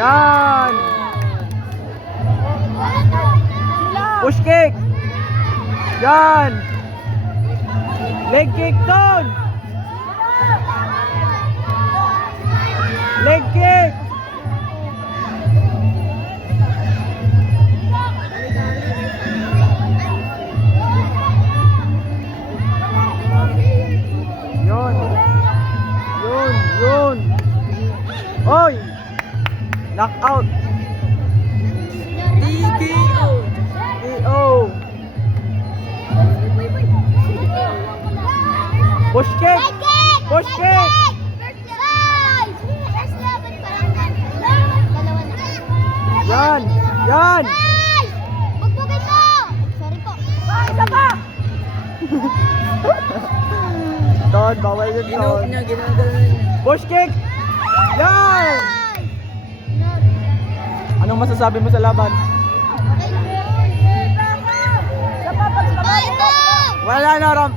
Yan. Push kick. Yan. Leg kick doon. Leg kick. Yun. Yun. Yun. Oy. Knockout. TKO. KO. Push kick. Push kick. Yan. Yan. Bugbugin mo. Sorry po. Isa pa. Don, bawal yun, Don. Ginagano niya. Push kick. Yan. Anong masasabi mo sa laban? Wala na, Ram.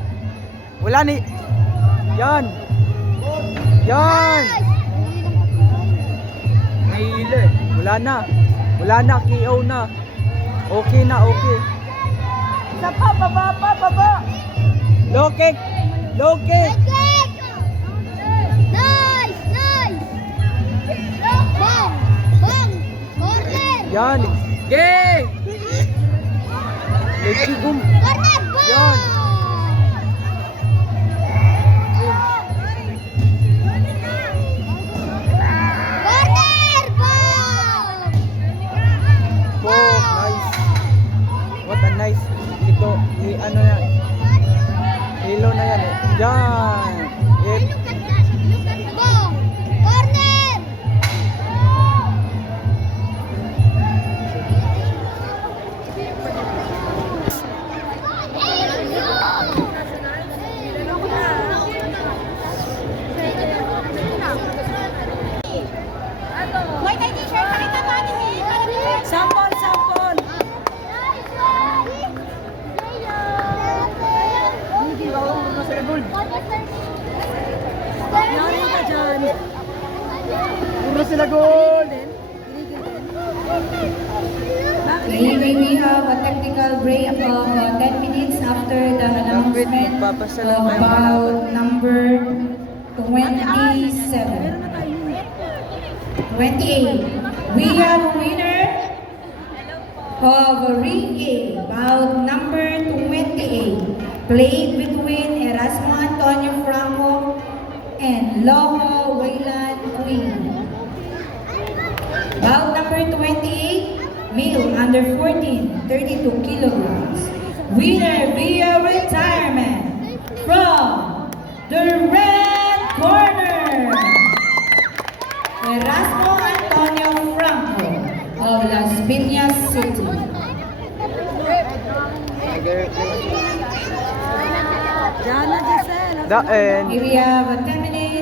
Wala ni. Yan. Yan. Nahihila eh. Wala na. Wala na. KO na. Okay na, okay. Isa pa, baba pa, baba. Low kick. Low kick. Nice, nice. Bang, bang, corner. Yan. Game! Leg kick. Boom. Corner, bang. Yan. Corner, bang. Oh, nice. What a nice. Ito, ano yan. Halo na yan eh. Yan. It. Bang, corner. White ID shirt, pakita mo ni Sampol, sampol. Hindi ako nasa gold. Yari ka dyan. Puro sila gold. Okay, we have a technical break of 10 minutes after the announcement of bout number 27. 28. We have a winner of Ring A, bout number 28, played between Erasmo Antonio Franco and Loho Wayland Queen. Bout number 28, male under 14, 32 kilograms. Winner via retirement from the red corner, Erasmo Antonio Franco of Las Piñas City. Jana Giselle. The end. Here we have a 10 minutes